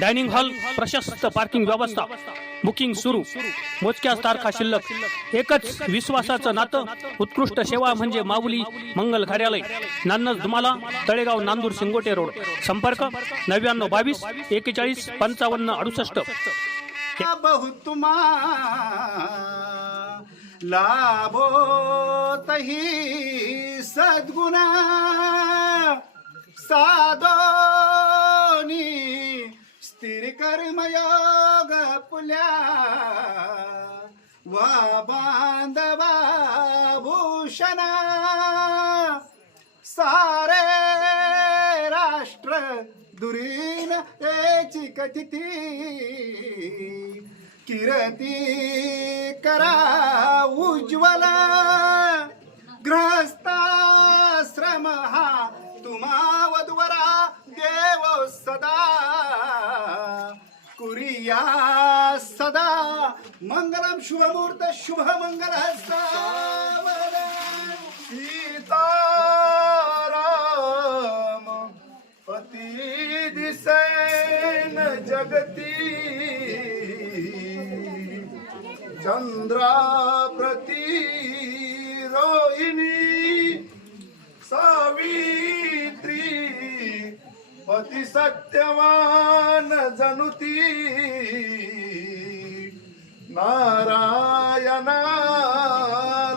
Dining hall प्रशस्त parking व्यवस्था. Booking सुरू. मोजक्याच तारखा शिल्लक. एकच विश्वासाचं नातं. उत्कृष्ट सेवा म्हणजे माऊली मंगल कार्यालय. नान्नज धुमाला तळेगाव नांदूर सिंगोटे रोड. संपर्क नव्याण्णव बावीस एकेचाळीस पंचावन्न अडुसष्ट. लाभो तही सद्गुणा साधो कर्मयोग वा बांधवा भूषणा. सारे राष्ट्र दुरीन याची कथिती किरती करा उज्ज्वला. ग्रहस्थाश्रम हा तुम्हा वधवरा देव सदा. कुरिया सदा मंगलम शुभमुहूर्त शुभ मंगल सीताराम पती दिसेन जगती चंद्रा प्रती रोहिणी सावित्री पती सत्यवान जनुती नारायणा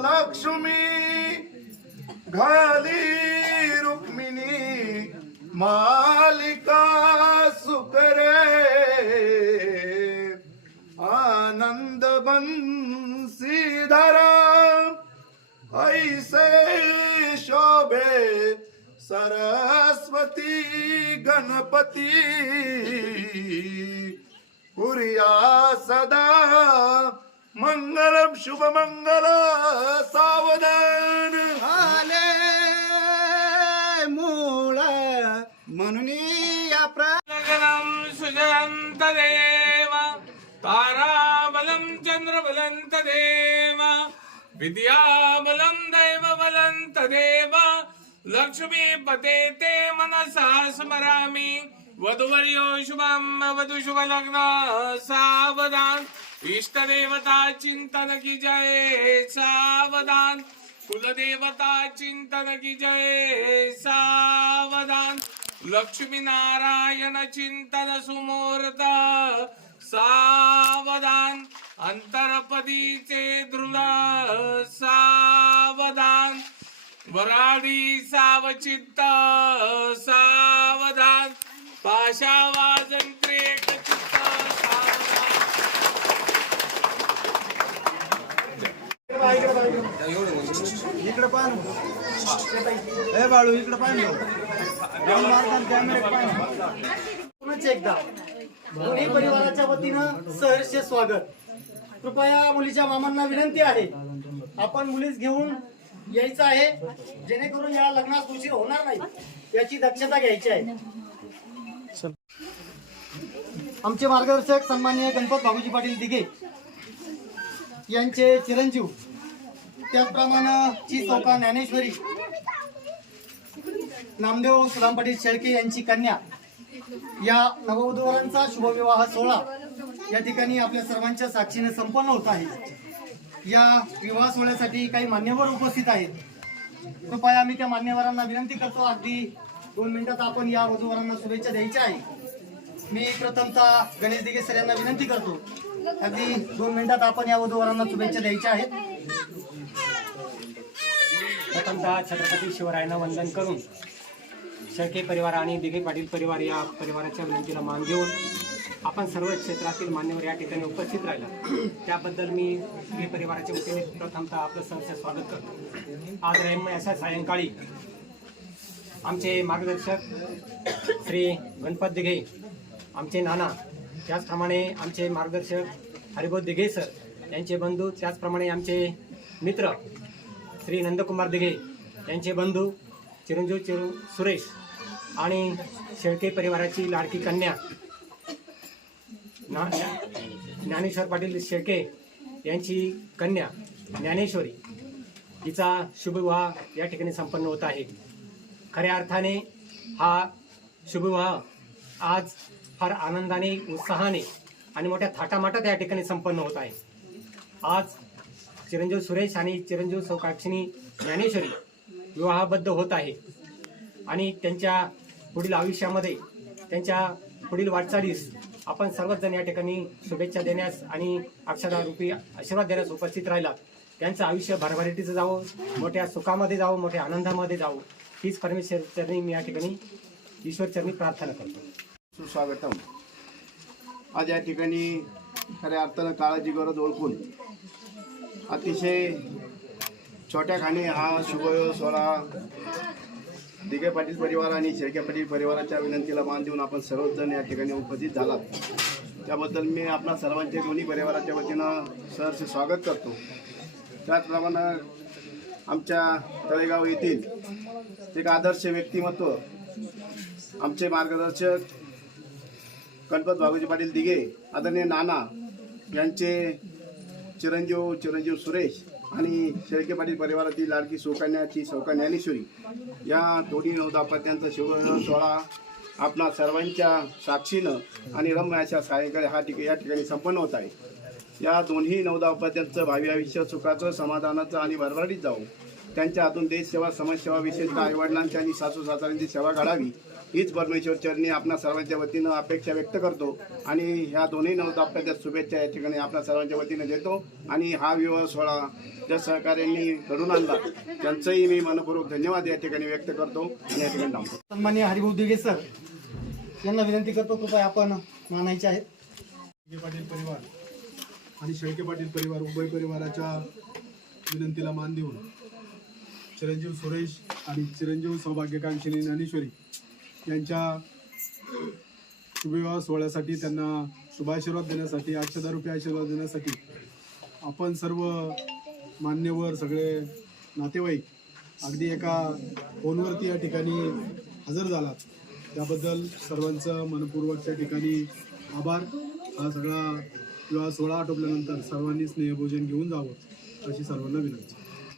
लक्ष्मी घाली रुक्मिणी मालिका सुकरे आनंद बंसीधरा ऐसे शोभे सरस्वती गणपती। पुरिया सदा। मंगलम शुभ मंगल सावधान। आले मूळ म्हणून या प्र गगनं सुजयन्तदेव ताराबलं चन्द्रबलं तदेव विद्याबलं दैवबलं तदेव लक्ष्मीपते ते मनसा स्मरामि। वधुवर्यो शुभं वधु शुभलग्न सावधान। इष्टदेवता चिंतन की जय सावधान कुलदेवता चिंतन की जय सावधान लक्ष्मी नारायण चिंतन सुमूर्त सावधान। अंतरपदीचे दृढ। सावधान। वराडी सावचित्त। पाशावाजंत्रे चित्त इकडे पाहा ना. बाळू इकडे पाहा पुनच एकदा. दोन्ही परिवाराच्या वतीनं सहर्ष स्वागत. कृपया मुलीच्या मामांना विनंती आहे. आपण मुलीच घेऊन यायचं आहे. जेणेकरून या लग्नास उशीर होणार नाही. याची दक्षता घ्यायची आहे. आमचे मार्गदर्शक सन्माननीय गणपत बाबूजी पाटील दिघे यांचे चिरंजीव. त्याचप्रमाणे ची चौका ज्ञानेश्वरी नामदेव सुदाम पाटील शेळके यांची कन्या या नववधूवरांचा शुभविवाह सोहळा या ठिकाणी आपल्या सर्वांच्या साक्षीने संपन्न होत आहे. या विवाह सोहळ्यासाठी काही मान्यवर उपस्थित आहेत. कृपया आम्ही त्या मान्यवरांना विनंती करतो. अगदी दोन मिनिटात आपण या वधूवरांना शुभेच्छा द्यायच्या आहे मी प्रथमतः गणेश दिगे सर यांना विनंती करतो. अगदी दोन मिनिटात आपण या वधूवरांना शुभेच्छा द्यायच्या आहेत. प्रथमतः छत्रपती शिवरायांना वंदन करून शेळके परिवार आणि दिघे पाटील परिवार या परिवाराच्या विनंतीला मान देऊन आपण सर्व क्षेत्रातील मान्यवर या ठिकाणी उपस्थित राहिला. त्याबद्दल मी दिघे परिवाराच्या वतीने प्रथमतः आपलं सहर्ष स्वागत करतो. आज रहिम अशा सायंकाळी आमचे मार्गदर्शक श्री गणपत दिघे आमचे नाना त्याचप्रमाणे आमचे मार्गदर्शक हरिभाऊ दिघे सर यांचे बंधू त्याचप्रमाणे आमचे मित्र श्री नंदकुमार दिघे यांचे बंधू चिरंजीव चिरू सुरेश आणि शेळके परिवाराची लाडकी कन्या ना ज्ञानेश्वर पाटील शेळके यांची कन्या ज्ञानेश्वरी हिचा शुभविवाह या ठिकाणी संपन्न होत आहे. खऱ्या अर्थाने हा शुभविवाह आज फार आनंदाने उत्साहाने आणि मोठ्या थाटामाटात या ठिकाणी संपन्न होत आहे. आज चिरंजीव सुरेश आणि चिरंजीव सौकाक्षिणी ज्ञानेश्वरी विवाहबद्ध होत आहे. आणि त्यांच्या पुढील आयुष्यामध्ये त्यांच्या पुढील वाटचालीस आपण सर्वच जण या ठिकाणी शुभेच्छा देण्यास आणि अक्षरारूपी आशीर्वाद देण्यास उपस्थित राहिला त्यांचं आयुष्य भरभराटीचं जावं मोठ्या सुखामध्ये जावं मोठ्या आनंदामध्ये जावं. हीच परमेश्वर चरणी मी या ठिकाणी ईश्वर चरणी प्रार्थना करतो. सुस्वागतम. आज या ठिकाणी खऱ्या अर्थानं काळाची गरज ओळखून अतिशय छोट्या खाणी हा शुभयो सोहळा दिघे पाटील परिवार आणि शेळके पाटील परिवाराच्या विनंतीला मान देऊन आपण सर्वजण या ठिकाणी उपस्थित झालात. त्याबद्दल मी आपल्या सर्वांच्या दोन्ही परिवाराच्या वतीनं सहर्ष स्वागत करतो. त्याचप्रमाणे आमच्या तळेगाव येथील एक आदर्श व्यक्तिमत्व आमचे मार्गदर्शक गणपत भागोजी पाटील दिघे आदरणीय नाना यांचे चिरंजीव चिरंजीव सुरेश आणि शेळके पाटील परिवारातील लाडकी सौकन्याची सौका ज्ञानेश्वरी. या दोन्ही नवदाम्पत्यांचा शिव सोहळा आपणा सर्वांच्या साक्षीनं आणि रम्य अशा सायंकाळी हा ठिक या ठिकाणी संपन्न होत आहे. या दोन्ही नवदापत्यांचं भावी आयुष्य सुखाचं समाधानाचं आणि भरभराटीत जाऊ त्यांच्या हातून देशसेवा समाजसेवा विशेषतः आईवडिलांची आणि सासू सासऱ्यांची सेवा घडावी हीच परमेश्वर चरणी आपणा सर्वांच्या वतीनं अपेक्षा व्यक्त करतो. आणि ह्या दोन्ही नवदाम्पत्या शुभेच्छा या ठिकाणी आपणा सर्वांच्या वतीनं देतो. आणि हा विवाह सोहळा ज्या सहकार्यांनी घडून आणला त्यांचंही मी मनपूर्वक धन्यवाद या ठिकाणी व्यक्त करतो. आणि या ठिकाणी थांबतो. सन्मान्य हरिभाऊ दिघे सर यांना विनंती करतो कृपया आपण मानायचे आहेत. शेळके पाटील परिवार आणि शेळके पाटील परिवार उभय परिवाराच्या विनंतीला मान देऊन चिरंजीव सुरेश आणि चिरंजीव सौभाग्यकांक्षिणी ज्ञानेश्वरी यांच्या शुभविवाह सोहळ्यासाठी त्यांना शुभाशीर्वाद देण्यासाठी अक्षदा रुपये आशीर्वाद देण्यासाठी आपण सर्व मान्यवर सगळे नातेवाईक अगदी एका फोनवरती या ठिकाणी हजर झालात. त्याबद्दल सर्वांचं मनपूर्वक त्या ठिकाणी आभार. हा सगळा विवाह सोहळा आटोपल्यानंतर सर्वांनी स्नेहभोजन घेऊन जावं अशी सर्वांना विनंती.